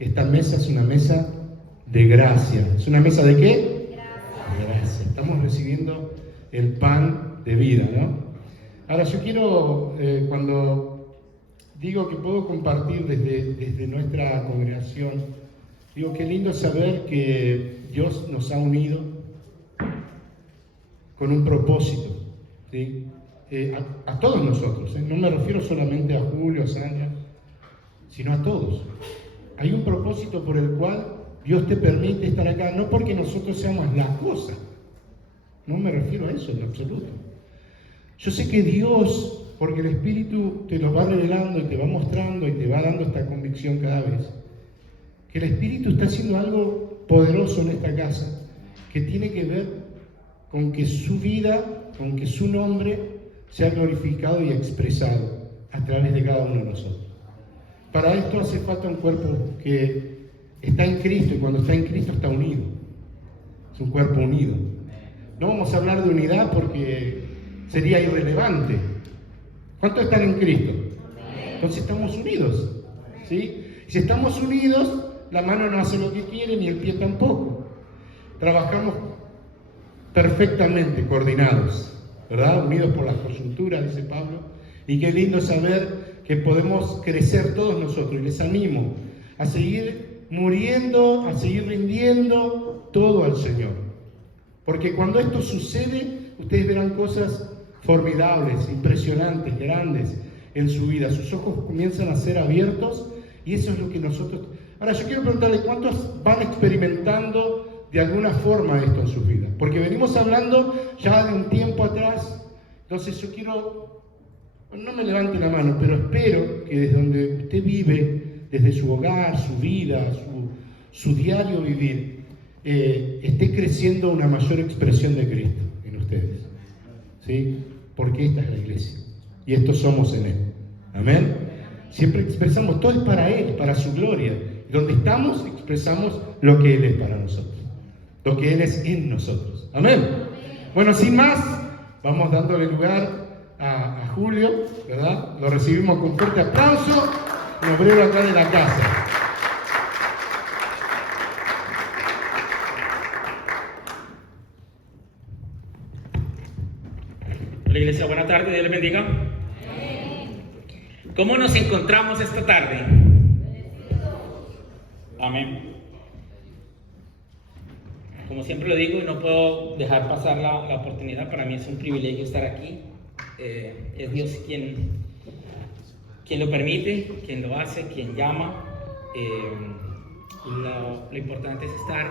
esta mesa es una mesa de gracia. ¿Es una mesa de qué? Gracia. Estamos recibiendo el pan de vida, ¿no? Ahora yo quiero, cuando digo que puedo compartir desde nuestra congregación, digo qué lindo saber que Dios nos ha unido con un propósito, ¿sí? A todos nosotros, no me refiero solamente a Julio, a Sandra, sino a todos. Hay un propósito por el cual Dios te permite estar acá, no porque nosotros seamos la cosa, no me refiero a eso en absoluto. Yo sé que Dios, porque el Espíritu te lo va revelando y te va mostrando y te va dando esta convicción cada vez, que el Espíritu está haciendo algo poderoso en esta casa, que tiene que ver con que su vida, con que su nombre sea glorificado y expresado a través de cada uno de nosotros. Para esto hace falta un cuerpo que está en Cristo, y cuando está en Cristo está unido. Es un cuerpo unido. No vamos a hablar de unidad porque sería irrelevante. ¿Cuántos están en Cristo? Entonces estamos unidos, ¿sí? Y si estamos unidos, la mano no hace lo que quiere ni el pie tampoco. Trabajamos perfectamente coordinados, ¿verdad? Unidos por las coyunturas, dice Pablo. Y qué lindo saber que podemos crecer todos nosotros. Y les animo a seguir muriendo, a seguir rindiendo todo al Señor. Porque cuando esto sucede, ustedes verán cosas formidables, impresionantes, grandes en su vida. Sus ojos comienzan a ser abiertos y eso es lo que nosotros... Ahora, yo quiero preguntarle, ¿cuántos van experimentando de alguna forma esto en sus vidas? Porque venimos hablando ya de un tiempo atrás, entonces yo quiero... No me levante la mano, pero espero que desde donde usted vive, desde su hogar, su vida, su diario vivir, esté creciendo una mayor expresión de Cristo en ustedes, ¿sí? Porque esta es la iglesia y estos somos en Él. Amén. Siempre expresamos, todo es para Él, para su gloria. Donde estamos, expresamos lo que Él es para nosotros, lo que Él es en nosotros. Amén. Bueno, sin más, vamos dándole lugar a Julio, ¿verdad? Lo recibimos con fuerte aplauso, un obrero acá de la casa. Hola iglesia, buena tarde, Dios les bendiga. ¿Cómo nos encontramos esta tarde? Amén. Como siempre lo digo y no puedo dejar pasar la oportunidad, para mí es un privilegio estar aquí. Es Dios quien lo permite, quien lo hace, quien llama. Lo importante es estar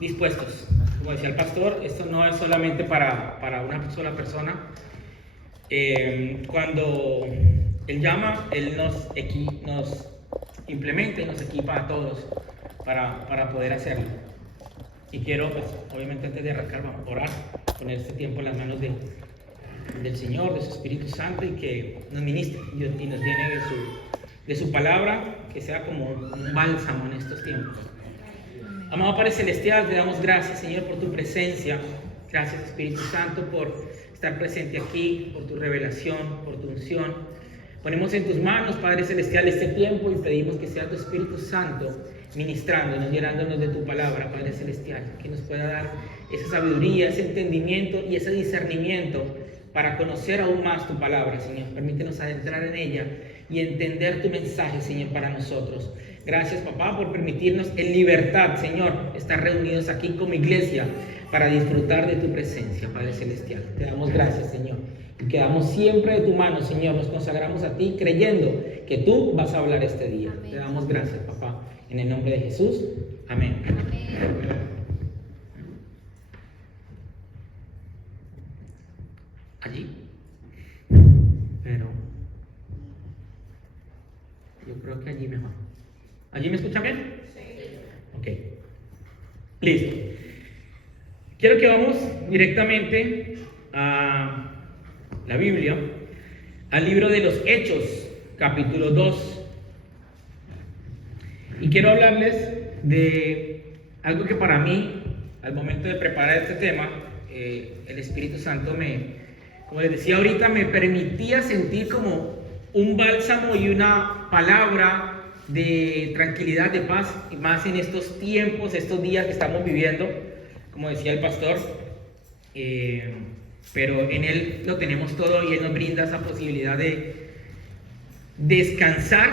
dispuestos. Como decía el pastor, esto no es solamente para una sola persona. Cuando Él llama, Él nos implementa y nos equipa a todos para poder hacerlo. Y quiero, pues, obviamente antes de arrancar, vamos a orar, poner este tiempo en las manos del Señor, de su Espíritu Santo, y que nos ministre y nos llene de su palabra, que sea como un bálsamo en estos tiempos. Amado Padre Celestial, te damos gracias, Señor, por tu presencia. Gracias, Espíritu Santo, por estar presente aquí, por tu revelación, por tu unción. Ponemos en tus manos, Padre Celestial, este tiempo y pedimos que sea tu Espíritu Santo ministrándonos, llenándonos de tu palabra, Padre Celestial, que nos pueda dar esa sabiduría, ese entendimiento y ese discernimiento para conocer aún más tu palabra, Señor. Permítenos adentrar en ella y entender tu mensaje, Señor, para nosotros. Gracias, papá, por permitirnos en libertad, Señor, estar reunidos aquí como iglesia para disfrutar de tu presencia, Padre Celestial. Te damos gracias, Señor, y quedamos siempre de tu mano, Señor. Nos consagramos a ti creyendo que tú vas a hablar este día. Amén. Te damos gracias, papá, en el nombre de Jesús. Amén. Amén. Allí, pero yo creo que allí mejor. ¿Allí me escuchan bien? Sí. Ok. Listo. Quiero que vamos directamente a la Biblia, al libro de los Hechos, capítulo 2. Y quiero hablarles de algo que para mí, al momento de preparar este tema, el Espíritu Santo como les decía ahorita, me permitía sentir como un bálsamo y una palabra de tranquilidad, de paz, y más en estos tiempos, estos días que estamos viviendo, como decía el pastor, pero en Él lo tenemos todo y Él nos brinda esa posibilidad de descansar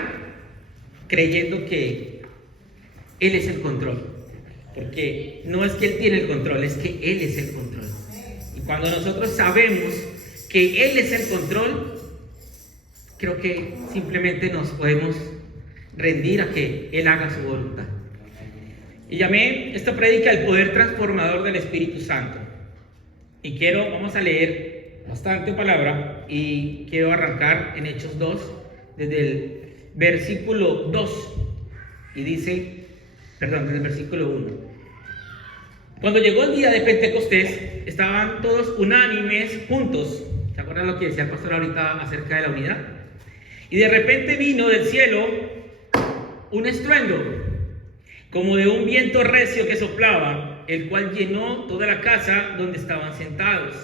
creyendo que Él es el control, porque no es que Él tiene el control, es que Él es el control. Y cuando nosotros sabemos que Él es el control, creo que simplemente nos podemos rendir a que Él haga su voluntad. Y llamé esta prédica el poder transformador del Espíritu Santo. Y vamos a leer bastante palabra y quiero arrancar en Hechos 2, desde el versículo 2. Y dice, desde el versículo 1. Cuando llegó el día de Pentecostés, estaban todos unánimes juntos. ¿Se acuerdan lo que decía el pastor ahorita acerca de la unidad? Y de repente vino del cielo un estruendo, como de un viento recio que soplaba, el cual llenó toda la casa donde estaban sentados.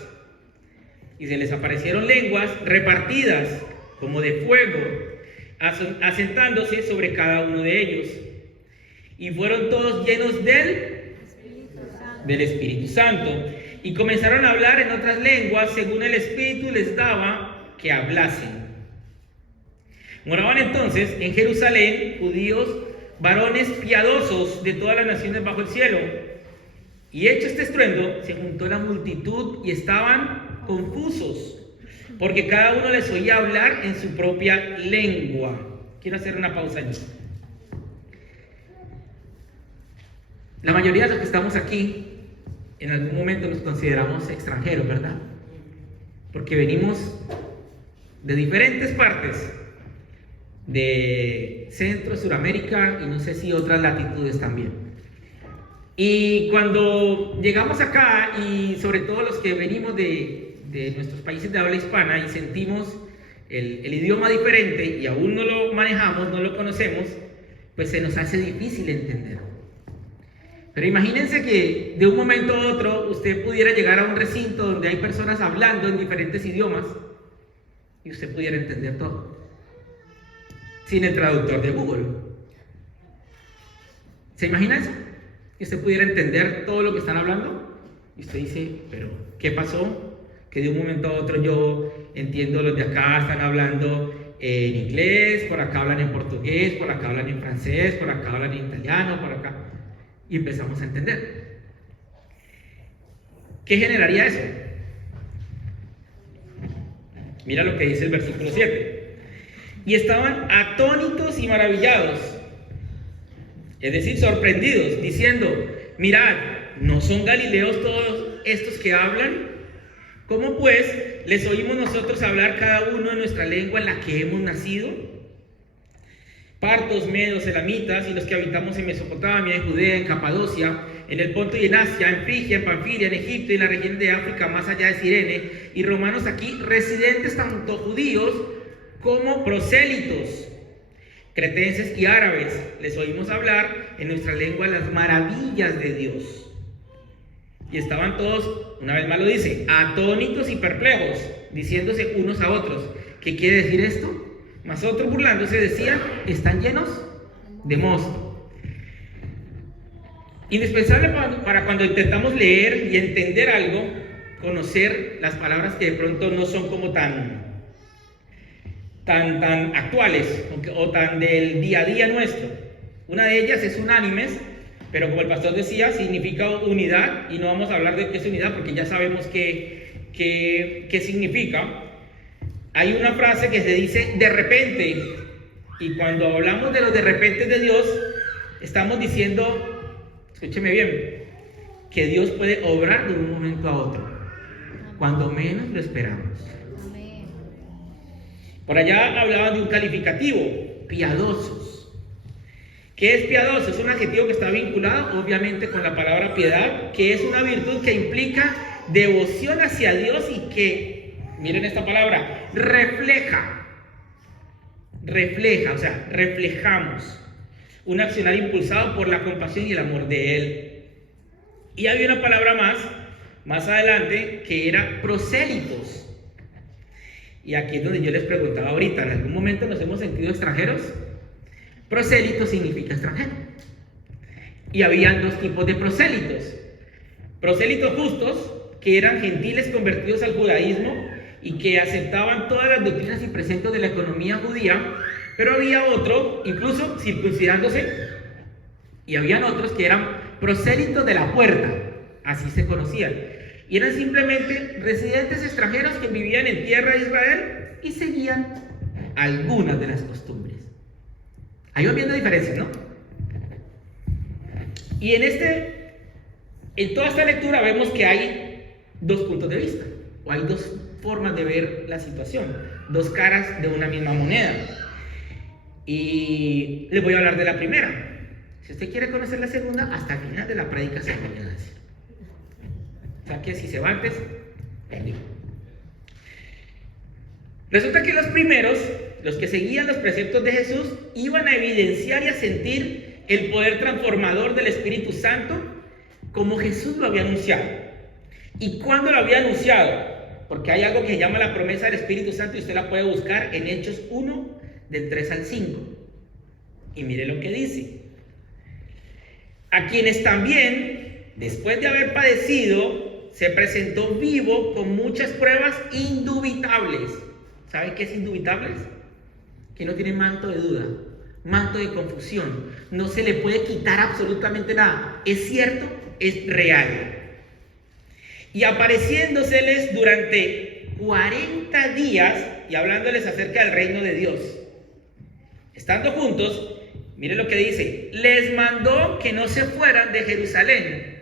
Y se les aparecieron lenguas repartidas como de fuego, asentándose sobre cada uno de ellos. Y fueron todos llenos del Espíritu Santo. Y comenzaron a hablar en otras lenguas según el Espíritu les daba que hablasen. Moraban entonces en Jerusalén judíos, varones piadosos de todas las naciones bajo el cielo. Y hecho este estruendo, se juntó la multitud y estaban confusos, porque cada uno les oía hablar en su propia lengua. Quiero hacer una pausa allí. La mayoría de los que estamos aquí, en algún momento nos consideramos extranjeros, ¿verdad? Porque venimos de diferentes partes, de Centro, Suramérica y no sé si otras latitudes también. Y cuando llegamos acá, y sobre todo los que venimos de nuestros países de habla hispana y sentimos el idioma diferente y aún no lo manejamos, no lo conocemos, pues se nos hace difícil entender. Pero imagínense que de un momento a otro usted pudiera llegar a un recinto donde hay personas hablando en diferentes idiomas y usted pudiera entender todo sin el traductor de Google. ¿Se imagina eso? Que usted pudiera entender todo lo que están hablando y usted dice, pero ¿qué pasó? Que de un momento a otro yo entiendo, los de acá están hablando en inglés, por acá hablan en portugués, por acá hablan en francés, por acá hablan en italiano, por acá, y empezamos a entender. ¿Qué generaría eso? Mira lo que dice el versículo 7. Y estaban atónitos y maravillados, es decir, sorprendidos, diciendo, mirad, ¿no son galileos todos estos que hablan? ¿Cómo pues les oímos nosotros hablar cada uno en nuestra lengua en la que hemos nacido? Partos, medos, elamitas y los que habitamos en Mesopotamia, en Judea, en Capadocia, en el Ponto y en Asia, en Frigia, en Panfilia, en Egipto y en la región de África, más allá de Cirene, y romanos aquí, residentes tanto judíos como prosélitos, cretenses y árabes, les oímos hablar en nuestra lengua las maravillas de Dios. Y estaban todos, una vez más lo dice, atónitos y perplejos, diciéndose unos a otros, ¿qué quiere decir esto? Mas otros burlándose decían, están llenos de mosto. Indispensable para cuando intentamos leer y entender algo, conocer las palabras que de pronto no son como tan actuales o tan del día a día nuestro. Una de ellas es unánimes, pero como el pastor decía, significa unidad, y no vamos a hablar de qué es unidad porque ya sabemos qué significa. Hay una frase que se dice de repente, y cuando hablamos de los de repente de Dios, estamos diciendo, escúcheme bien, que Dios puede obrar de un momento a otro, cuando menos lo esperamos. Por allá hablaban de un calificativo, piadosos. ¿Qué es piadoso? Es un adjetivo que está vinculado obviamente con la palabra piedad, que es una virtud que implica devoción hacia Dios y que, miren esta palabra, refleja, o sea, reflejamos un accionar impulsado por la compasión y el amor de Él. Y había una palabra más adelante, que era prosélitos. Y aquí es donde yo les preguntaba ahorita, ¿en algún momento nos hemos sentido extranjeros? Prosélito significa extranjero. Y habían dos tipos de prosélitos. Prosélitos justos, que eran gentiles convertidos al judaísmo y que aceptaban todas las doctrinas y preceptos de la economía judía, pero había otro, incluso circuncidándose, y habían otros que eran prosélitos de la puerta, así se conocían, y eran simplemente residentes extranjeros que vivían en tierra de Israel y seguían algunas de las costumbres. Ahí van viendo diferencias, ¿no? Y en toda esta lectura vemos que hay dos puntos de vista, o hay dos formas de ver la situación, dos caras de una misma moneda. Y les voy a hablar de la primera. Si usted quiere conocer la segunda, hasta el final de la prédica se lo voy a decir. O sea que si se va antes, bendigo. Resulta que los primeros, los que seguían los preceptos de Jesús, iban a evidenciar y a sentir el poder transformador del Espíritu Santo como Jesús lo había anunciado. ¿Y cuándo lo había anunciado? Porque hay algo que se llama la promesa del Espíritu Santo y usted la puede buscar en Hechos 1, del 3 al 5. Y mire lo que dice. A quienes también, después de haber padecido, se presentó vivo con muchas pruebas indubitables. ¿Sabe qué es indubitables? Que no tiene manto de duda, manto de confusión. No se le puede quitar absolutamente nada. Es cierto, es real. Y apareciéndoseles durante 40 días y hablándoles acerca del reino de Dios. Estando juntos, mire lo que dice, les mandó que no se fueran de Jerusalén,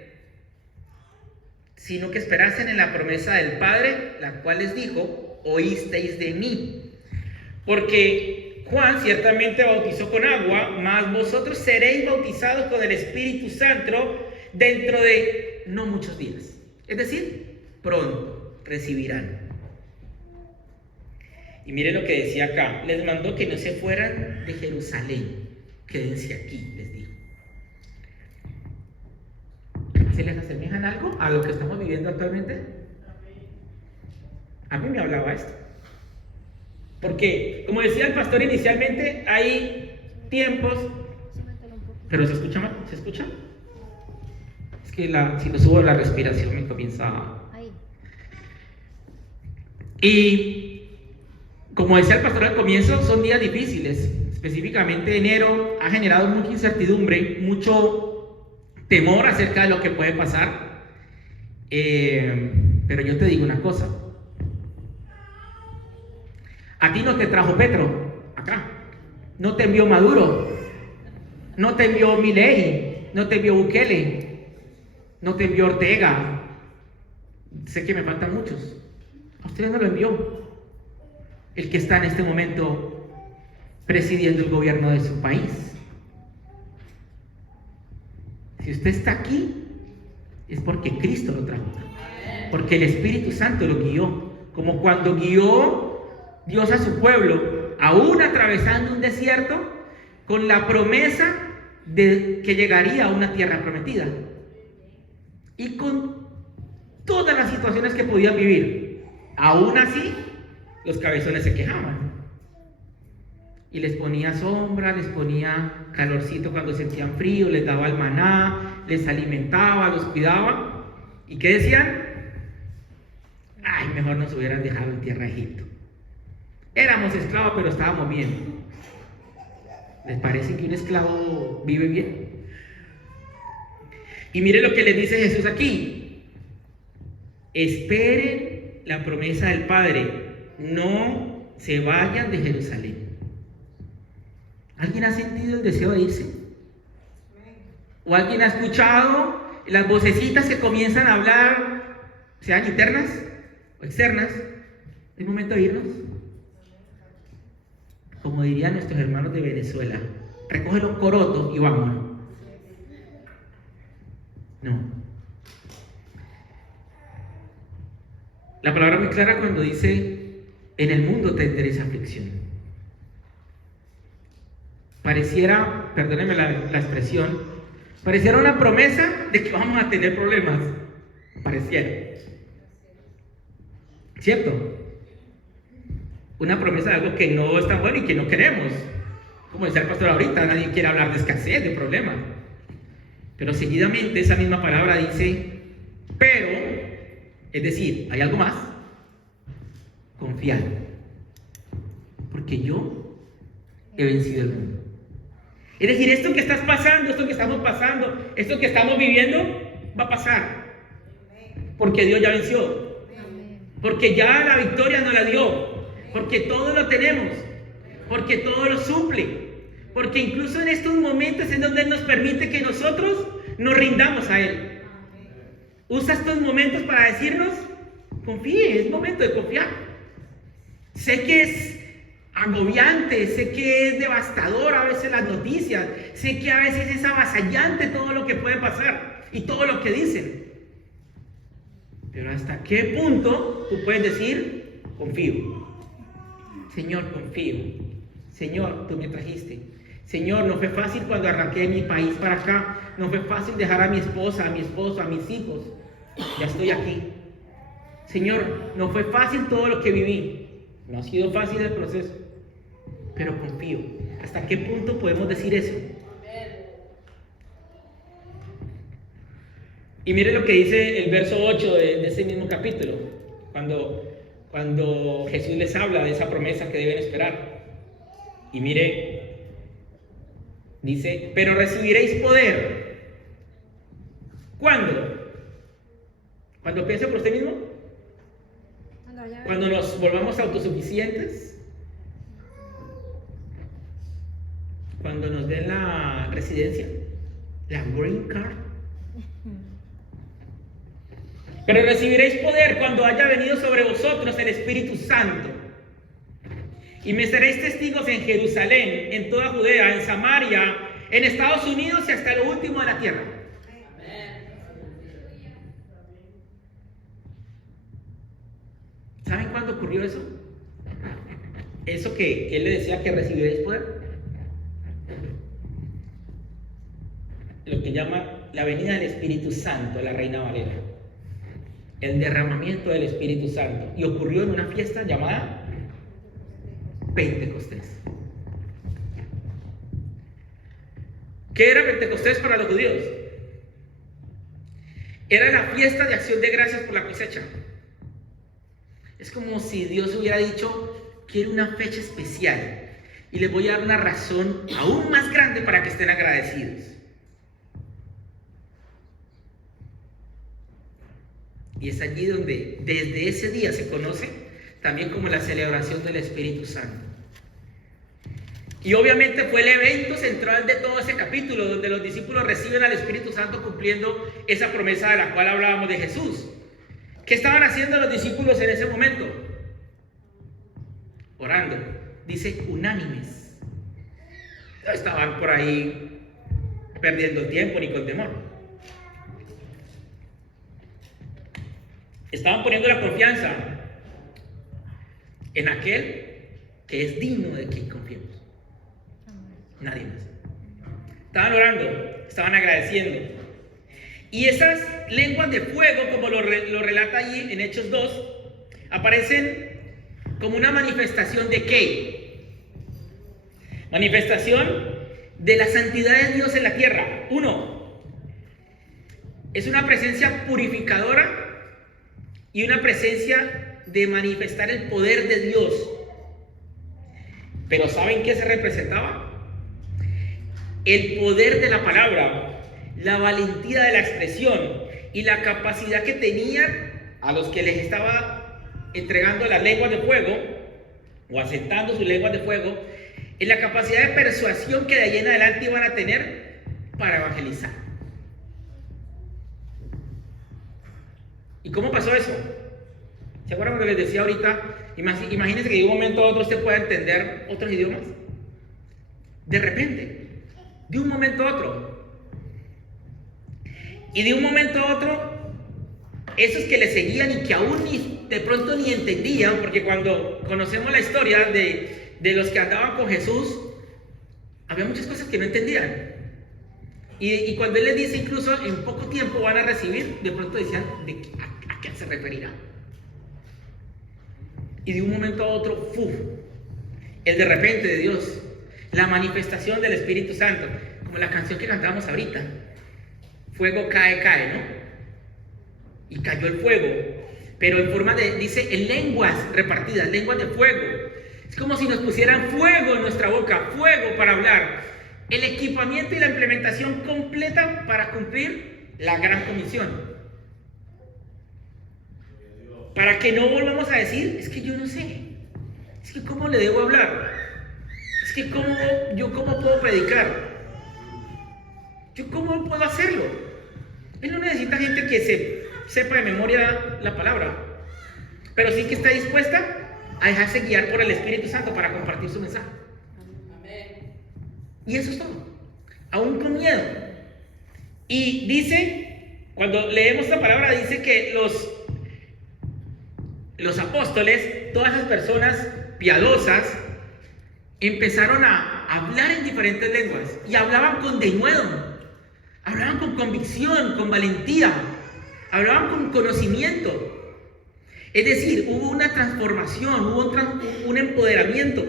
sino que esperasen en la promesa del Padre, la cual les dijo, oísteis de mí. Porque Juan ciertamente bautizó con agua, mas vosotros seréis bautizados con el Espíritu Santo dentro de no muchos días. Es decir, pronto recibirán. Y mire lo que decía acá, les mandó que no se fueran de Jerusalén, quédense aquí, les dijo. ¿Se les asemejan algo a lo que estamos viviendo actualmente? A mí me hablaba esto. Porque, como decía el pastor inicialmente, hay tiempos... ¿Pero se escucha mal? ¿Se escucha? Es que si lo subo la respiración me comienza a... Y... como decía el pastor al comienzo, son días difíciles. Específicamente enero ha generado mucha incertidumbre, mucho temor acerca de lo que puede pasar. Pero yo te digo una cosa. A ti no te trajo Petro, acá. No te envió Maduro. No te envió Milei. No te envió Bukele. No te envió Ortega. Sé que me faltan muchos. A ustedes no lo envió el que está en este momento presidiendo el gobierno de su país. Si usted está aquí, es porque Cristo lo trajo, porque el Espíritu Santo lo guió, como cuando guió Dios a su pueblo, aún atravesando un desierto, con la promesa de que llegaría a una tierra prometida, y con todas las situaciones que podían vivir. Aún así, los cabezones se quejaban y les ponía sombra, les ponía calorcito cuando sentían frío, les daba el maná, les alimentaba, los cuidaba. ¿Y qué decían? Ay, mejor nos hubieran dejado en tierra de Egipto. Éramos esclavos, pero estábamos bien. ¿Les parece que un esclavo vive bien? Y mire lo que les dice Jesús aquí. Esperen la promesa del Padre. No se vayan de Jerusalén. ¿Alguien ha sentido el deseo de irse? ¿O alguien ha escuchado las vocecitas que comienzan a hablar, sean internas o externas? ¿Es momento de irnos? Como dirían nuestros hermanos de Venezuela, recoge los corotos y vámonos. No. La palabra es muy clara cuando dice: en el mundo tendréis aflicción. Pareciera, perdónenme la expresión, pareciera una promesa de que vamos a tener problemas. Pareciera. ¿Cierto? Una promesa de algo que no es tan bueno y que no queremos. Como decía el pastor ahorita, nadie quiere hablar de escasez, de problemas. Pero seguidamente esa misma palabra dice, pero, es decir, hay algo más, confiad, porque yo he vencido el mundo. Es decir, esto que estás pasando, esto que estamos pasando, esto que estamos viviendo, va a pasar. Porque Dios ya venció. Porque ya la victoria nos la dio. Porque todo lo tenemos. Porque todo lo suple. Porque incluso en estos momentos en donde Él nos permite que nosotros nos rindamos a Él. Usa estos momentos para decirnos, confíe, es momento de confiar. Sé que es agobiante, sé que es devastador a veces las noticias, sé que a veces es avasallante todo lo que puede pasar y todo lo que dicen. Pero ¿hasta qué punto tú puedes decir, confío? Señor, confío. Señor, tú me trajiste. Señor, no fue fácil cuando arranqué de mi país para acá. No fue fácil dejar a mi esposa, a mi esposo, a mis hijos. Ya estoy aquí. Señor, no fue fácil todo lo que viví. No ha sido fácil el proceso. Pero confío. ¿Hasta qué punto podemos decir eso? Y mire lo que dice el verso 8 de ese mismo capítulo. Cuando Jesús les habla de esa promesa que deben esperar. Y mire, dice, pero recibiréis poder. ¿Cuándo? ¿Cuando piense por usted mismo? Cuando nos volvamos autosuficientes. Cuando nos den la residencia, la green card. Pero recibiréis poder cuando haya venido sobre vosotros el Espíritu Santo. Y me seréis testigos en Jerusalén, en toda Judea, en Samaria, en Estados Unidos y hasta lo último de la tierra. ¿Saben cuándo ocurrió eso? Eso que él le decía que recibiréis poder. Lo que llama la venida del Espíritu Santo, la Reina Valera. El derramamiento del Espíritu Santo. Y ocurrió en una fiesta llamada Pentecostés. ¿Qué era Pentecostés para los judíos? Era la fiesta de acción de gracias por la cosecha. Es como si Dios hubiera dicho, quiero una fecha especial y les voy a dar una razón aún más grande para que estén agradecidos. Y es allí donde desde ese día se conoce también como la celebración del Espíritu Santo. Y obviamente fue el evento central de todo ese capítulo, donde los discípulos reciben al Espíritu Santo cumpliendo esa promesa de la cual hablábamos de Jesús. ¿Qué estaban haciendo los discípulos en ese momento? Orando. Dice unánimes. No estaban por ahí perdiendo tiempo ni con temor. Estaban poniendo la confianza en aquel que es digno de que confiemos. Nadie más. Estaban orando, estaban agradeciendo. Y esas lenguas de fuego, como lo relata allí en Hechos 2, aparecen como una manifestación de ¿qué? Manifestación de la santidad de Dios en la tierra. Uno, es una presencia purificadora y una presencia de manifestar el poder de Dios. Pero ¿saben qué se representaba? El poder de la palabra, la valentía de la expresión y la capacidad que tenían a los que les estaba entregando las lenguas de fuego o aceptando sus lenguas de fuego, en la capacidad de persuasión que de ahí en adelante iban a tener para evangelizar. ¿Y cómo pasó eso? ¿Se acuerdan cuando les decía ahorita? Imagínense que de un momento a otro usted pueda entender otros idiomas. De repente, de un momento a otro. Y de un momento a otro, esos que le seguían y que aún de pronto ni entendían, porque cuando conocemos la historia de los que andaban con Jesús, había muchas cosas que no entendían. Y cuando Él les dice incluso en poco tiempo van a recibir, de pronto decían, ¿a qué se referirá? Y de un momento a otro, el de repente de Dios. La manifestación del Espíritu Santo, como la canción que cantamos ahorita. Fuego cae, cae, ¿no? Y cayó el fuego, pero en forma de, dice, en lenguas repartidas, lenguas de fuego. Es como si nos pusieran fuego en nuestra boca, fuego para hablar. El equipamiento y la implementación completa para cumplir la gran comisión. Para que no volvamos a decir, es que yo no sé, es que cómo le debo hablar, es que cómo puedo predicar, yo cómo puedo hacerlo. Él no necesita gente que sepa de memoria la palabra, pero sí que está dispuesta a dejarse guiar por el Espíritu Santo para compartir su mensaje. Y eso es todo, aún con miedo. Y dice, cuando leemos esta palabra, dice que los apóstoles, todas esas personas piadosas, empezaron a hablar en diferentes lenguas y hablaban con denuedo, hablaban con convicción, con valentía, hablaban con conocimiento. Es decir, hubo una transformación, hubo un empoderamiento.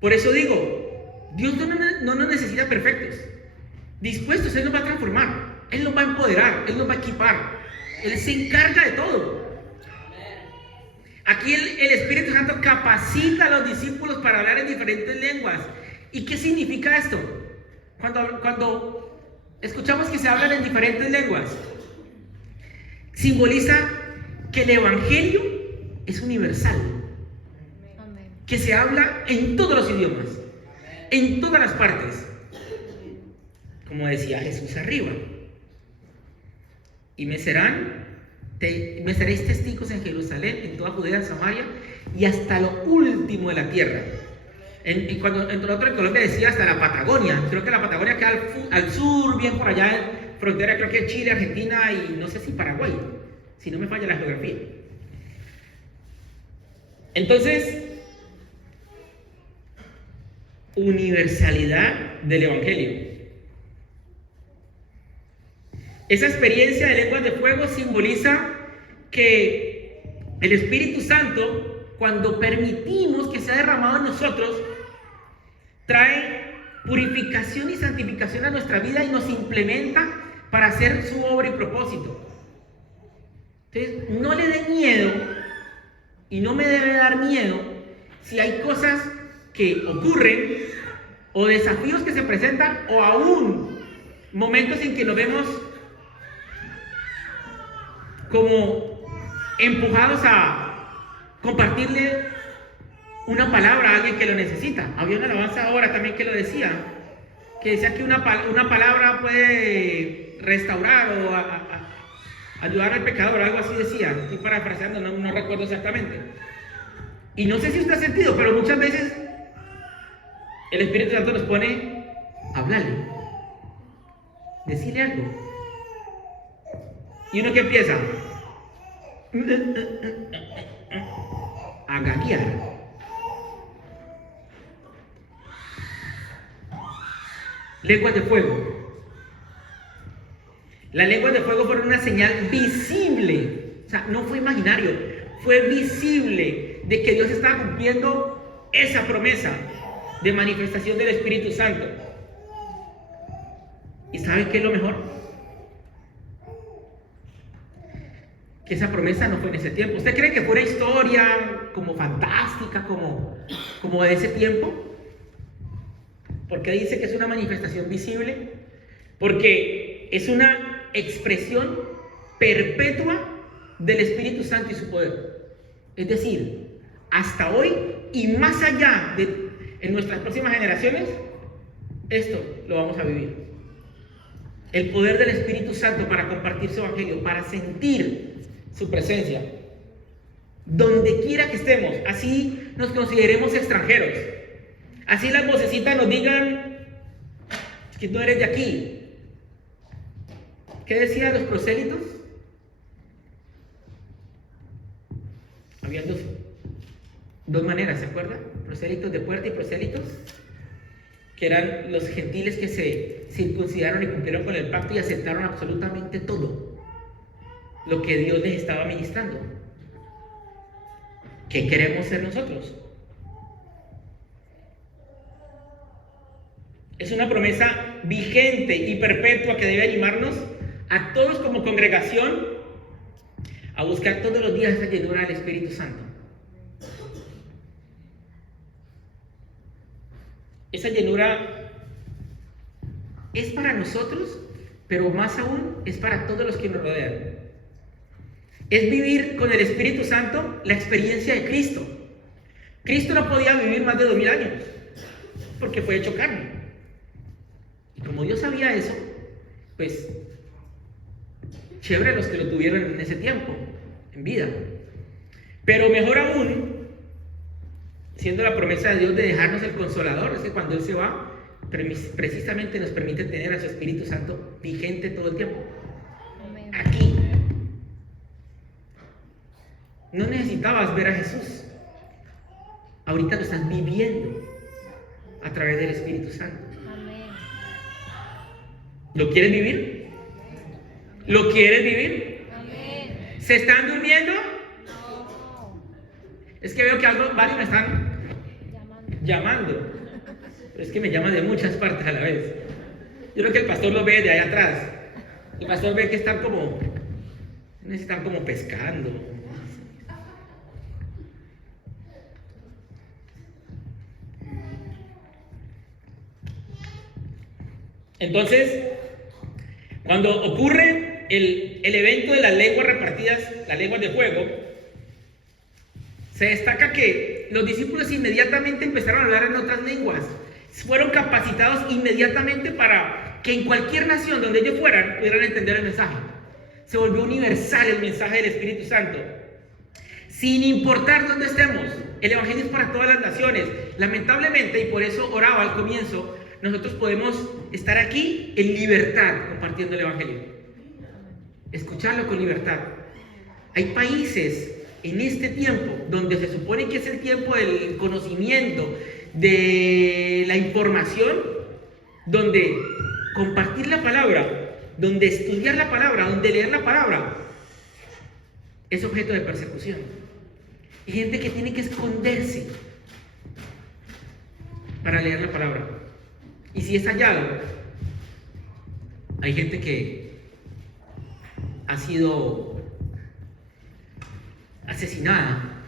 Por eso digo, Dios no nos necesita perfectos. Dispuestos, Él nos va a transformar, Él nos va a empoderar, Él nos va a equipar, Él se encarga de todo. Aquí el Espíritu Santo capacita a los discípulos para hablar en diferentes lenguas. ¿Y qué significa esto? Cuando escuchamos que se hablan en diferentes lenguas, simboliza que el Evangelio es universal, que se habla en todos los idiomas, en todas las partes, como decía Jesús arriba. Y me seréis testigos en Jerusalén, en toda Judea, en Samaria y hasta lo último de la tierra. Y cuando en otro en Colombia decía hasta la Patagonia. Creo que la Patagonia queda al sur, bien por allá en frontera, creo que Chile, Argentina y no sé si Paraguay, si no me falla la geografía. Entonces, universalidad del Evangelio. Esa experiencia de lenguas de fuego simboliza que el Espíritu Santo, cuando permitimos que sea derramado en nosotros, trae purificación y santificación a nuestra vida y nos implementa para hacer su obra y propósito. Entonces, no le dé miedo y no me debe dar miedo si hay cosas que ocurren o desafíos que se presentan o aún momentos en que nos vemos como empujados a compartirle una palabra a alguien que lo necesita. Había una alabanza ahora también que lo decía, que decía que una palabra puede restaurar o ayudar al pecador, algo así decía. Estoy parafraseando, no recuerdo exactamente. Y no sé si usted ha sentido, pero muchas veces el Espíritu Santo nos pone a hablarle, decirle algo. Y uno que empieza a gaguear. Lenguas de fuego. Las lenguas de fuego fueron una señal visible. O sea, no fue imaginario, fue visible de que Dios estaba cumpliendo esa promesa de manifestación del Espíritu Santo. ¿Y saben qué es lo mejor? Que esa promesa no fue en ese tiempo. ¿Usted cree que fue una historia como fantástica, como de ese tiempo? ¿Por qué dice que es una manifestación visible? Porque es una expresión perpetua del Espíritu Santo y su poder. Es decir, hasta hoy y más allá en nuestras próximas generaciones, esto lo vamos a vivir. El poder del Espíritu Santo para compartir su evangelio, para sentir su presencia, donde quiera que estemos, así nos consideremos extranjeros, así las vocecitas nos digan que no eres de aquí. ¿Qué decían los prosélitos? Había dos maneras, ¿se acuerdan? Prosélitos de puerta y prosélitos, que eran los gentiles que se circuncidaron y cumplieron con el pacto y aceptaron absolutamente todo lo que Dios les estaba ministrando. ¿Qué queremos ser nosotros? Es una promesa vigente y perpetua que debe animarnos a todos como congregación a buscar todos los días esa llenura del Espíritu Santo. Esa llenura es para nosotros, pero más aún es para todos los que nos rodean. Es vivir con el Espíritu Santo la experiencia de Cristo. Cristo no podía vivir más de 2000 años, porque fue hecho carne. Y como Dios sabía eso, pues chévere los que lo tuvieron en ese tiempo, en vida. Pero mejor aún, siendo la promesa de Dios de dejarnos el Consolador, es que cuando Él se va, precisamente nos permite tener a su Espíritu Santo vigente todo el tiempo. Aquí. No necesitabas ver a Jesús. Ahorita lo estás viviendo a través del Espíritu Santo. ¿Lo quieres vivir? ¿Lo quieres vivir? ¿Se están durmiendo? Es que veo que varios me están llamando. Pero es que me llaman de muchas partes a la vez. Yo creo que el pastor lo ve de allá atrás. El pastor ve que están como pescando. Entonces, cuando ocurre el evento de las lenguas repartidas, las lenguas de fuego, se destaca que los discípulos inmediatamente empezaron a hablar en otras lenguas. Fueron capacitados inmediatamente para que en cualquier nación donde ellos fueran pudieran entender el mensaje. Se volvió universal el mensaje del Espíritu Santo. Sin importar dónde estemos, el Evangelio es para todas las naciones. Lamentablemente, y por eso oraba al comienzo, nosotros podemos estar aquí en libertad compartiendo el Evangelio. Escucharlo con libertad. Hay países en este tiempo donde se supone que es el tiempo del conocimiento, de la información, donde compartir la palabra, donde estudiar la palabra, donde leer la palabra es objeto de persecución. Hay gente que tiene que esconderse para leer la palabra. Y si es hallado, hay gente que ha sido asesinada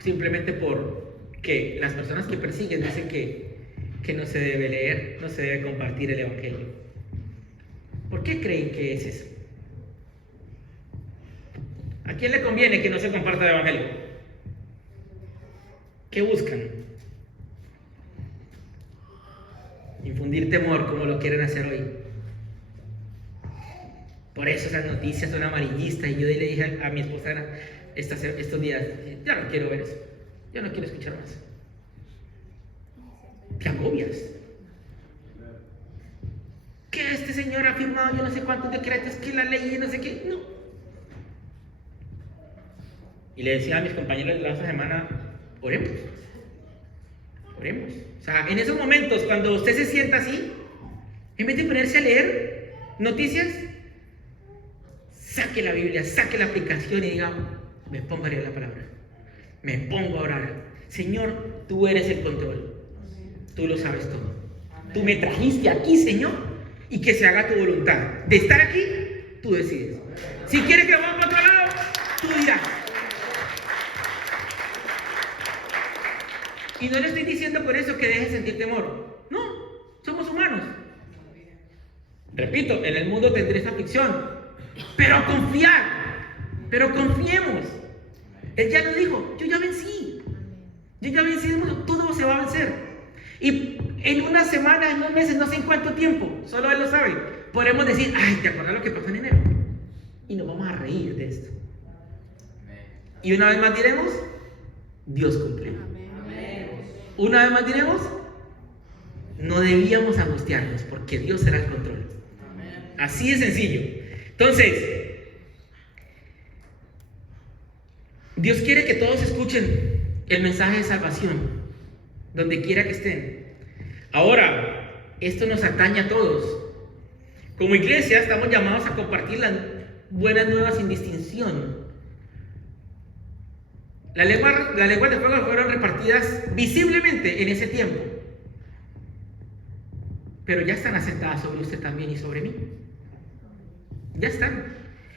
simplemente porque las personas que persiguen dicen que no se debe leer, no se debe compartir el Evangelio. ¿Por qué creen que es eso? ¿A quién le conviene que no se comparta el Evangelio? ¿Qué buscan? Infundir temor como lo quieren hacer hoy. Por eso esas noticias son amarillistas. Y yo le dije a mi esposa estos días, ya no quiero ver eso, ya no quiero escuchar más. Te agobias. Que este señor ha firmado yo no sé cuántos decretos, que la ley y no sé qué. No. Y le decía a mis compañeros de la otra semana, oremos. Oremos. O sea, en esos momentos, cuando usted se sienta así, en vez de ponerse a leer noticias, saque la Biblia, saque la aplicación y diga, me pongo a leer la palabra. Me pongo a orar. Señor, tú eres el control. Tú lo sabes todo. Tú me trajiste aquí, Señor, y que se haga tu voluntad. De estar aquí, tú decides. Si quieres que vamos para otro lado, tú dirás. Y no le estoy diciendo por eso que deje de sentir temor. No, somos humanos. Repito, en el mundo tendré esta aflicción. Pero confiemos. Él ya lo dijo, yo ya vencí. Yo ya vencí el mundo, todo se va a vencer. Y en una semana, en unos meses, no sé en cuánto tiempo, solo Él lo sabe, podremos decir, ay, ¿te acuerdas lo que pasó en enero? Y nos vamos a reír de esto. Y una vez más diremos, Dios cumplió. Una vez más diremos, no debíamos angustiarnos porque Dios será el control. Así de sencillo. Entonces, Dios quiere que todos escuchen el mensaje de salvación, donde quiera que estén. Ahora, esto nos atañe a todos. Como iglesia estamos llamados a compartir las buenas nuevas sin distinción. Las lenguas de fuego fueron repartidas visiblemente en ese tiempo. pero ya están asentadas sobre usted también y sobre mí. Ya están.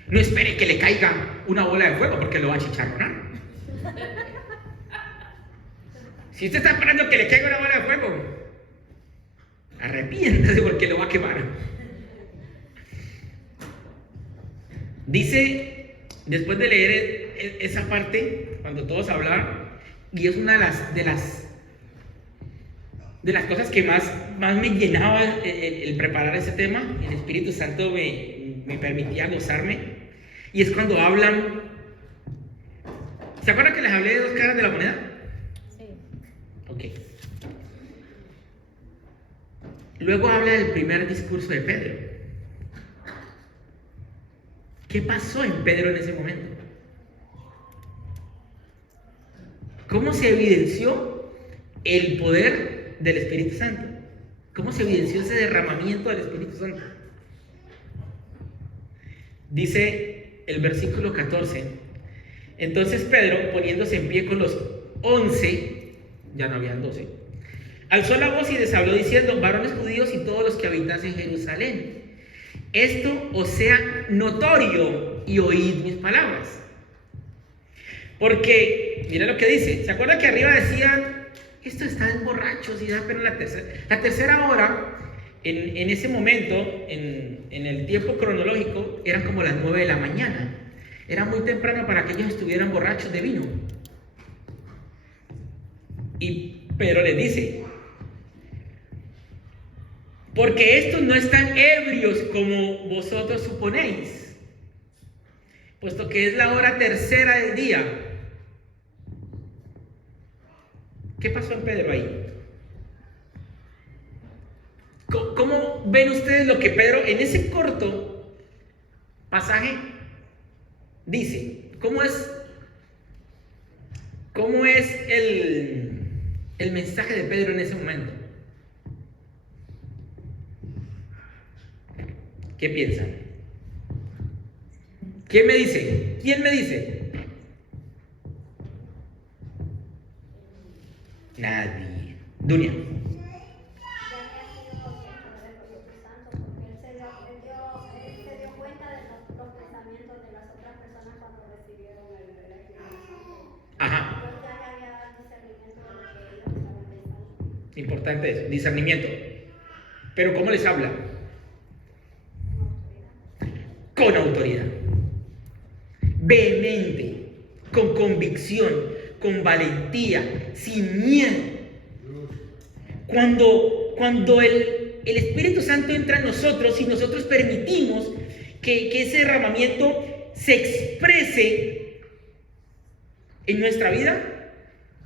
No espere que le caiga una bola de fuego porque lo va a chicharronar. Si usted está esperando que le caiga una bola de fuego, arrepiéntase porque lo va a quemar. Dice, después de leer esa parte, cuando todos hablaban, y es una de las cosas que más me llenaba el preparar ese tema. El Espíritu Santo me permitía gozarme. Y es cuando hablan. ¿Se acuerdan que les hablé de 2 caras de la moneda? Sí. Ok. Luego habla del primer discurso de Pedro. ¿Qué pasó en Pedro en ese momento? ¿Cómo se evidenció el poder del Espíritu Santo? ¿Cómo se evidenció ese derramamiento del Espíritu Santo? Dice el versículo 14: entonces Pedro, poniéndose en pie con los 11, ya no habían 12, alzó la voz y les habló diciendo: varones judíos y todos los que habitáis en Jerusalén, esto os sea notorio y oíd mis palabras. Porque, mira lo que dice. ¿Se acuerdan que arriba decían, esto están borrachos y da pena la tercera hora? En ese momento, en el tiempo cronológico, eran como las 9 de la mañana. Era muy temprano para que ellos estuvieran borrachos de vino. Y Pedro les dice: porque estos no están ebrios como vosotros suponéis, puesto que es la hora tercera del día. ¿Qué pasó en Pedro ahí? ¿Cómo ven ustedes lo que Pedro en ese corto pasaje dice? ¿Cómo es el mensaje de Pedro en ese momento? ¿Qué piensan? ¿Quién me dice? ¿Quién me dice? Nadie. Dunia. Ajá. Importante eso, discernimiento. Pero ¿cómo les habla? Con autoridad, vehemente, con convicción, con valentía, sin miedo. Cuando el Espíritu Santo entra en nosotros y nosotros permitimos que ese derramamiento se exprese en nuestra vida,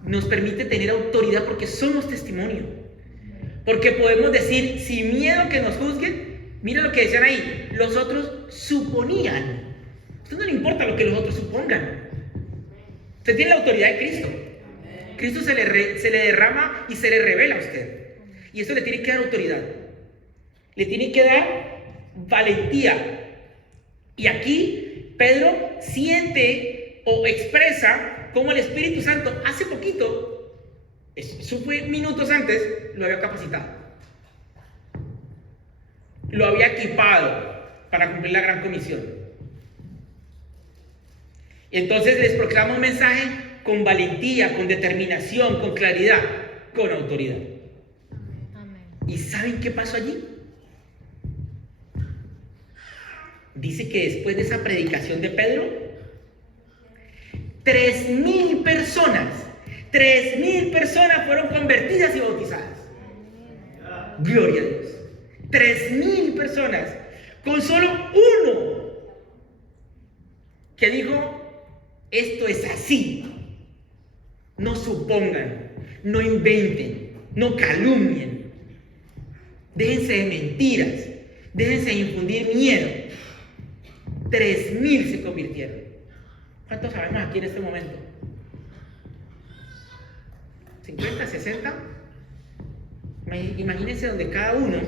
nos permite tener autoridad porque somos testimonio. Porque podemos decir sin miedo que nos juzguen. Mira lo que decían ahí, los otros suponían. A usted no le importa lo que los otros supongan. Usted tiene la autoridad de Cristo. Cristo se le derrama y se le revela a usted. Y eso le tiene que dar autoridad. Le tiene que dar valentía. Y aquí Pedro siente o expresa cómo el Espíritu Santo hace poquito, eso fue minutos antes, lo había capacitado. Lo había equipado para cumplir la gran comisión. Entonces les proclama un mensaje con valentía, con determinación, con claridad, con autoridad. Amén. ¿Y saben qué pasó allí? Dice que después de esa predicación de Pedro, 3,000 personas fueron convertidas y bautizadas. Gloria a Dios. 3,000 personas, con solo uno que dijo: esto es así. No supongan, no inventen, no calumnien, déjense de mentiras, déjense de infundir miedo. 3,000 se convirtieron. ¿Cuántos sabemos aquí en este momento? ¿50, 60? Imagínense donde cada uno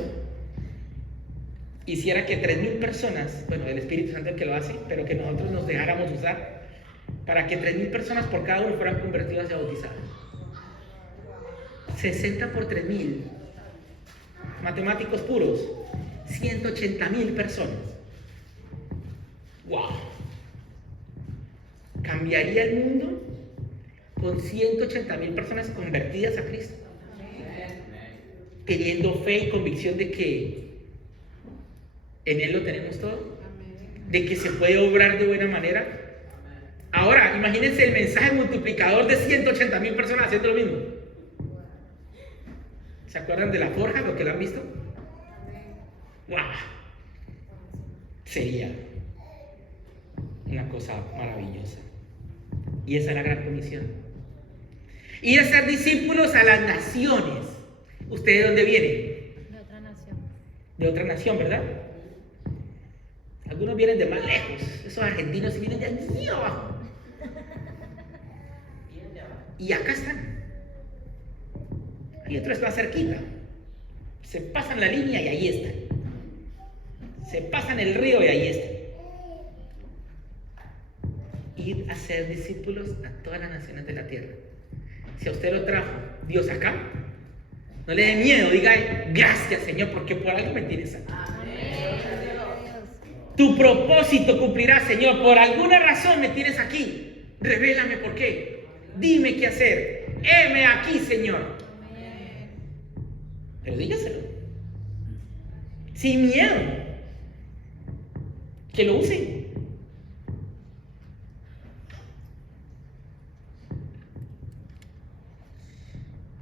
hiciera que 3,000 personas, bueno, el Espíritu Santo es el que lo hace, pero que nosotros nos dejáramos usar para que 3,000 personas por cada uno fueran convertidas y bautizadas. 60 por 3,000. matemáticos puros, 180,000 personas. ¡Wow! ¿Cambiaría el mundo con 180,000 personas convertidas a Cristo? Teniendo fe y convicción de que en Él lo tenemos todo, de que se puede obrar de buena manera. Ahora, imagínense el mensaje multiplicador de 180,000 personas haciendo lo mismo. ¿Se acuerdan de la forja, lo que lo han visto? ¡Wow! Sería una cosa maravillosa. Y esa es la gran comisión. Ir a ser discípulos a las naciones. ¿Ustedes de dónde vienen? De otra nación. De otra nación, ¿verdad? Algunos vienen de más lejos. Esos argentinos vienen de allí abajo. Y acá están. Y otros están cerquita. Se pasan la línea y ahí están. Se pasan el río y ahí están. Ir a ser discípulos a todas las naciones de la tierra. Si a usted lo trajo Dios acá, no le dé miedo, diga gracias Señor, porque por algo me tienes aquí. Tu propósito cumplirá, Señor, por alguna razón me tienes aquí. Revélame por qué. Dime qué hacer. Heme aquí, Señor. Pero dígaselo. Sin miedo. Que lo usen.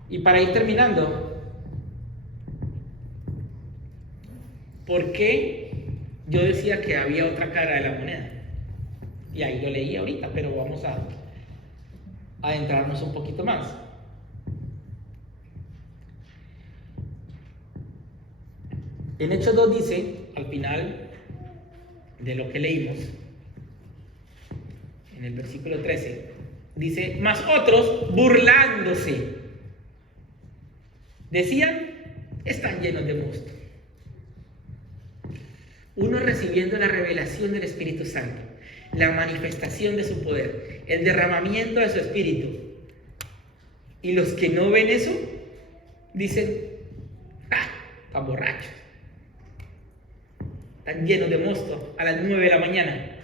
Y para ir terminando, ¿por qué yo decía que había otra cara de la moneda? Y ahí lo leí ahorita, pero vamos a adentrarnos un poquito más. En Hechos 2 dice, al final de lo que leímos, en el versículo 13, dice, mas otros burlándose, decían, están llenos de mosto. Uno recibiendo la revelación del Espíritu Santo, la manifestación de su poder, el derramamiento de su Espíritu. Y los que no ven eso, dicen, están borrachos. Están llenos de mosto a las 9 de la mañana.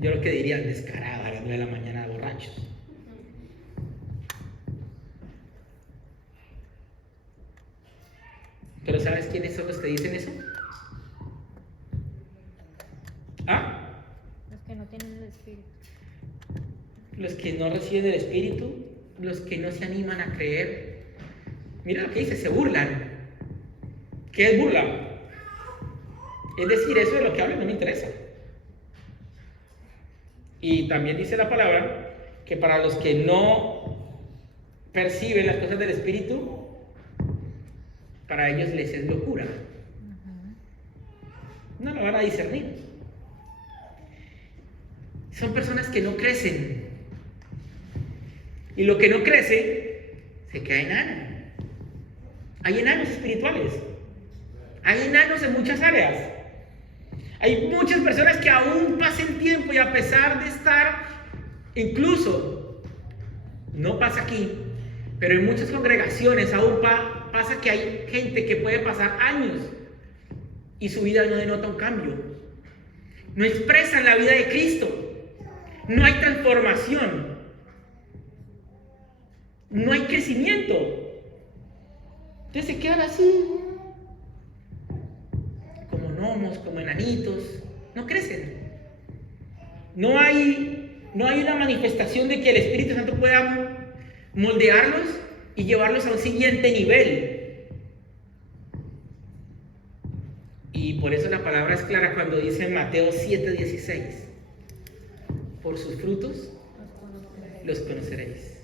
Yo lo que diría, descarado a las 9 de la mañana, borrachos. ¿Pero sabes quiénes son los que dicen eso? ¿Ah? Los que no tienen el Espíritu. Los que no reciben el Espíritu, los que no se animan a creer. Mira lo que dice, se burlan. ¿Qué es burla? Es decir, eso de lo que hablan no me interesa. Y también dice la palabra que para los que no perciben las cosas del Espíritu, para ellos les es locura. No lo van a discernir. Son personas que no crecen. Y lo que no crece, se queda enano. Hay enanos espirituales. Hay enanos en muchas áreas. Hay muchas personas que aún pasan tiempo y a pesar de estar, incluso, no pasa aquí, pero en muchas congregaciones aún pasa que hay gente que puede pasar años y su vida no denota un cambio. No expresan la vida de Cristo. No hay transformación. No hay crecimiento. Entonces se quedan así, como gnomos, como enanitos. No crecen. No hay una manifestación de que el Espíritu Santo pueda moldearlos y llevarlos a un siguiente nivel. Y por eso la palabra es clara cuando dice en Mateo 7:16, por sus frutos los conoceréis.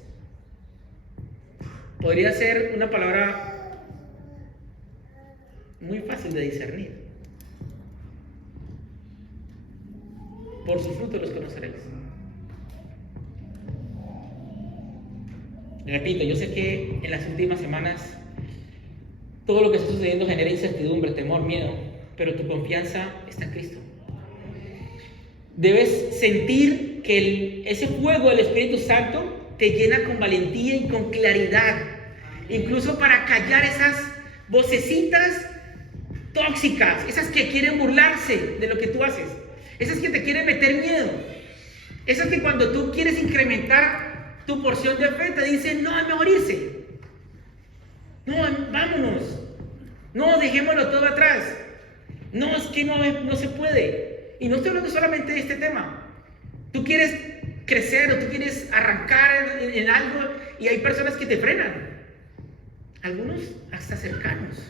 Podría ser una palabra muy fácil de discernir. Por sus frutos los conoceréis. Repito, yo sé que en las últimas semanas todo lo que está sucediendo genera incertidumbre, temor, miedo, pero tu confianza está en Cristo. Debes sentir que ese fuego del Espíritu Santo te llena con valentía y con claridad, incluso para callar esas vocecitas tóxicas, esas que quieren burlarse de lo que tú haces, esas que te quieren meter miedo, esas que cuando tú quieres incrementar tu porción de fe te dicen, no, es mejor irse, no, vámonos, no, dejémoslo todo atrás, no, es que no se puede. Y no estoy hablando solamente de este tema. Tú quieres crecer o tú quieres arrancar en algo y hay personas que te frenan, algunos hasta cercanos.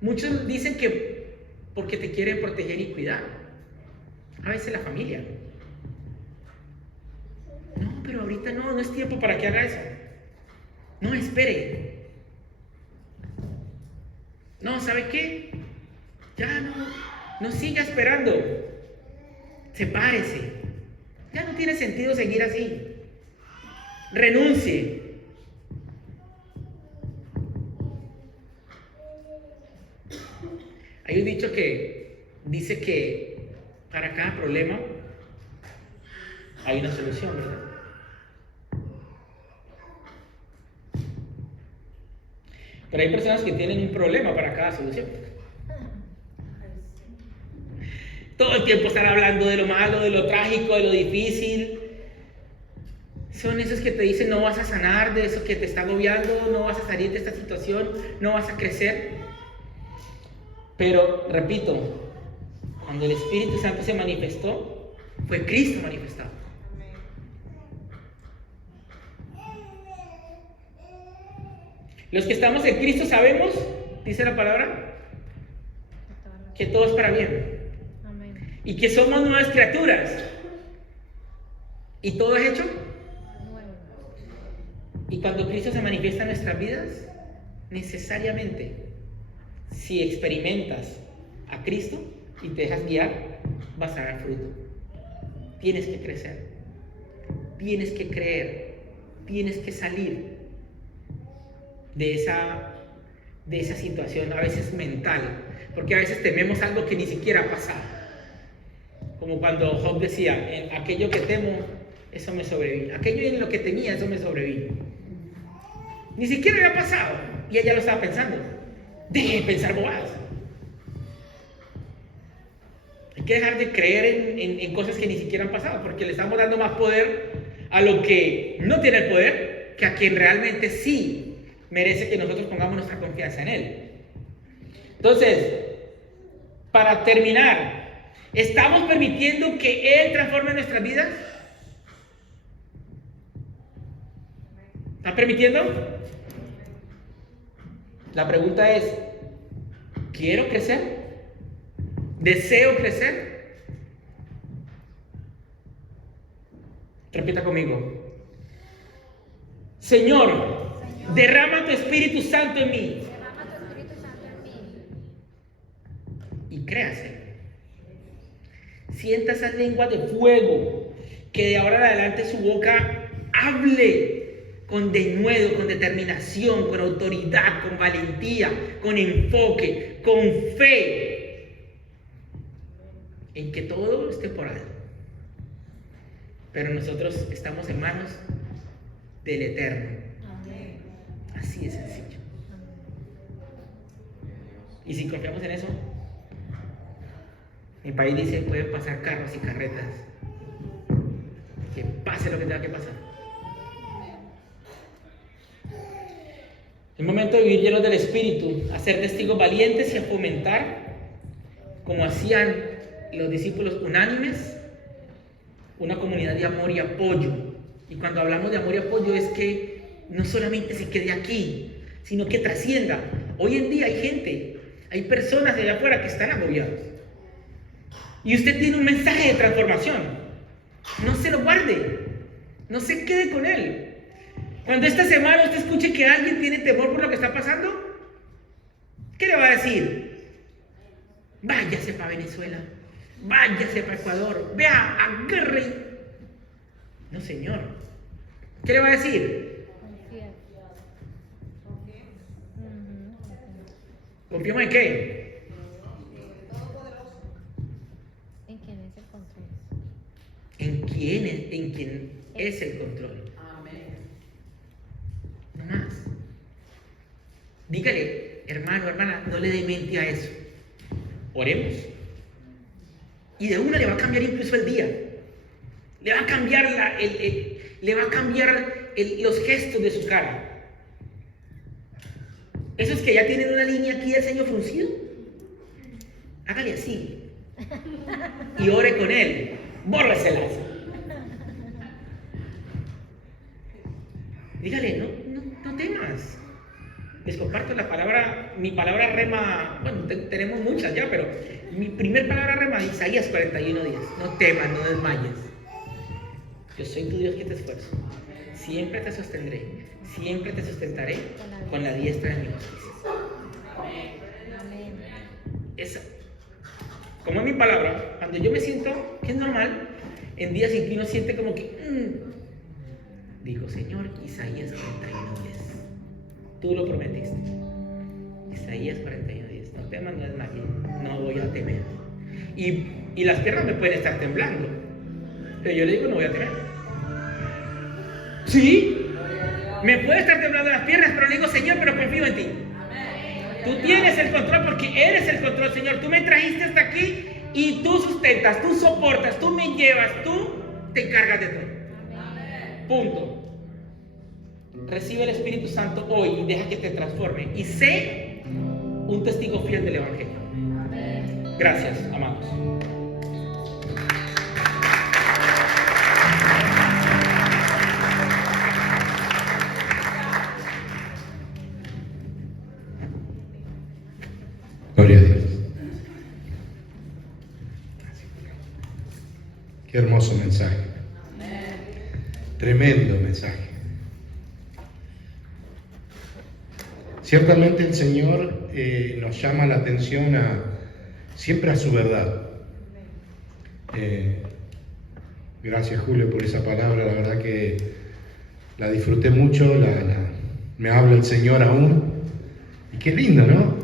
Muchos dicen que porque te quieren proteger y cuidar. A veces la familia. No, pero ahorita no es tiempo para que haga eso. No, espere. No, ¿sabe qué? Ya no siga esperando. Sepárese. Ya no tiene sentido seguir así. Renuncie. Hay un dicho que dice que para cada problema hay una solución, ¿verdad? Pero hay personas que tienen un problema para cada solución. Todo el tiempo están hablando de lo malo, de lo trágico, de lo difícil. Son esos que te dicen no vas a sanar de eso que te está agobiando, no vas a salir de esta situación, no vas a crecer. Pero, repito, cuando el Espíritu Santo se manifestó, fue Cristo manifestado. Los que estamos en Cristo sabemos, dice la palabra, que todo es para bien. Amén. Y que somos nuevas criaturas. ¿Y todo es hecho? Nuevo. Y cuando Cristo se manifiesta en nuestras vidas, necesariamente, si experimentas a Cristo y te dejas guiar, vas a dar fruto. Tienes que crecer, tienes que creer, tienes que salir de esa situación, a veces mental, porque a veces tememos algo que ni siquiera ha pasado. Como cuando Job decía, en aquello que temo, eso me sobrevino. Aquello en lo que temía, eso me sobrevino. Ni siquiera había pasado, y ella lo estaba pensando. Deje de pensar bobadas. Hay que dejar de creer en cosas que ni siquiera han pasado, porque le estamos dando más poder a lo que no tiene el poder que a quien realmente sí merece que nosotros pongamos nuestra confianza en Él. Entonces, para terminar, ¿estamos permitiendo que Él transforme nuestras vidas? ¿Está permitiendo? La pregunta es, ¿quiero crecer? ¿Deseo crecer? Repita conmigo. Señor, derrama tu Espíritu Santo en mí. Derrama tu Espíritu Santo en mí. Y créase. Sienta esa lengua de fuego, que de ahora en adelante su boca hable con denuedo, con determinación, con autoridad, con valentía, con enfoque, con fe, en que todo es temporal. Pero nosotros estamos en manos del Eterno. Amén. Así de sencillo. Y si confiamos en eso, mi país dice, pueden pasar carros y carretas. Que pase lo que tenga que pasar. Es momento de vivir llenos del Espíritu, a ser testigos valientes y a fomentar, como hacían los discípulos unánimes, una comunidad de amor y apoyo. Y cuando hablamos de amor y apoyo es que no solamente se quede aquí, sino que trascienda. Hoy en día hay gente, hay personas de allá afuera que están agobiados. Y usted tiene un mensaje de transformación. No se lo guarde, no se quede con él. Cuando esta semana usted escuche que alguien tiene temor por lo que está pasando, ¿qué le va a decir? Váyase para Venezuela, váyase para Ecuador, vea, agarre. No, señor. ¿Qué le va a decir? Confía. ¿Confiamos en qué? ¿En quién es el control? ¿En quién es el control? No más. Dígale, hermano, hermana, no le dé mente a eso. Oremos. Y de una le va a cambiar incluso el día. Le va a cambiar, los gestos de su cara. Esos que ya tienen una línea aquí del ceño fruncido, hágale así. Y ore con él. Bórreselas. Dígale, no temas. Les comparto mi palabra rema. Bueno, tenemos muchas ya, pero mi primer palabra rema de Isaías 41:10. No temas, no desmayes. Yo soy tu Dios que te esfuerzo. Siempre te sostendré. Siempre te sustentaré con la diestra de mi justicia. Amén. Esa. Como es mi palabra, cuando yo me siento que es normal, en días en que uno siente como que digo, Señor, Isaías 41:10, tú lo prometiste. Isaías 41:10, no temas, no desmayes, no voy a temer. Y las piernas me pueden estar temblando, pero yo le digo, no voy a temer. Sí, me puede estar temblando las piernas, pero le digo, Señor, pero confío en ti. Tú tienes el control porque eres el control, Señor. Tú me trajiste hasta aquí y tú sustentas, tú soportas, tú me llevas, tú te encargas de todo. Punto. Recibe el Espíritu Santo hoy y deja que te transforme. Y sé un testigo fiel del Evangelio. Gracias, amados. Gloria a Dios. Qué hermoso mensaje. Tremendo mensaje. Ciertamente el Señor nos llama la atención siempre a su verdad. Gracias, Julio, por esa palabra. La verdad que la disfruté mucho. Me habla el Señor aún. Y qué lindo, ¿no?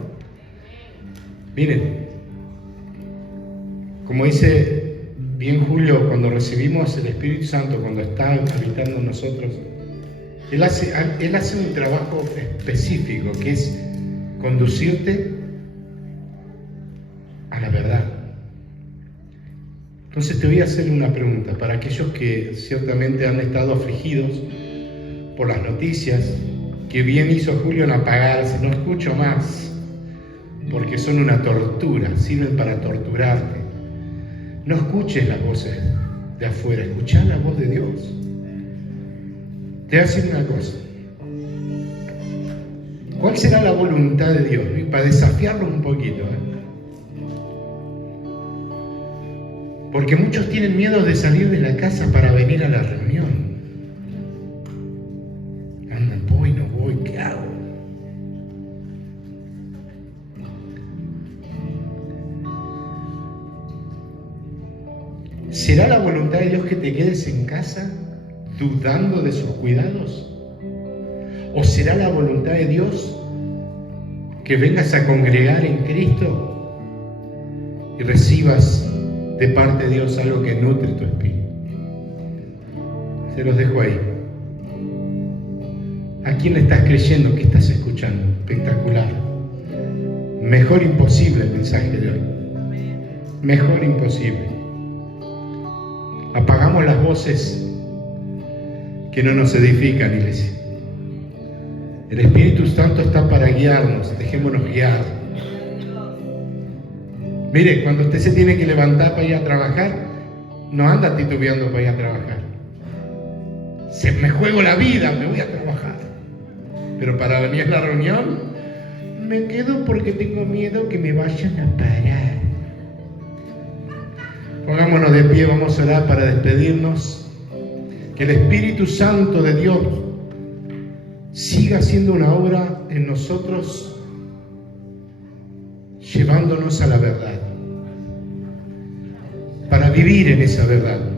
Miren, como dice bien Julio, cuando recibimos el Espíritu Santo, cuando está habitando en nosotros, Él hace un trabajo específico, que es conducirte a la verdad. Entonces te voy a hacer una pregunta, para aquellos que ciertamente han estado afligidos por las noticias, que bien hizo Julio en apagarse, no escucho más, porque son una tortura, sirven para torturarte. No escuches las voces de afuera, escuchá la voz de Dios. Te voy a decir una cosa. ¿Cuál será la voluntad de Dios? Y para desafiarlo un poquito, porque muchos tienen miedo de salir de la casa para venir a la reunión. Andan, voy, no voy, ¿qué hago? ¿Será la voluntad de Dios que te quedes en casa dudando de sus cuidados? ¿O será la voluntad de Dios que vengas a congregar en Cristo y recibas de parte de Dios algo que nutre tu espíritu? Se los dejo ahí. ¿A quién le estás creyendo? ¿Qué estás escuchando? Espectacular. Mejor imposible el mensaje de hoy. Mejor imposible. Apagamos las voces que no nos edifican, iglesia. El Espíritu Santo está para guiarnos, dejémonos guiar. Mire, cuando usted se tiene que levantar para ir a trabajar, no anda titubeando para ir a trabajar. Me juego la vida, me voy a trabajar. Pero para venir a la reunión, me quedo porque tengo miedo que me vayan a parar. Pongámonos de pie, vamos a orar para despedirnos. Que el Espíritu Santo de Dios siga haciendo una obra en nosotros, llevándonos a la verdad, para vivir en esa verdad.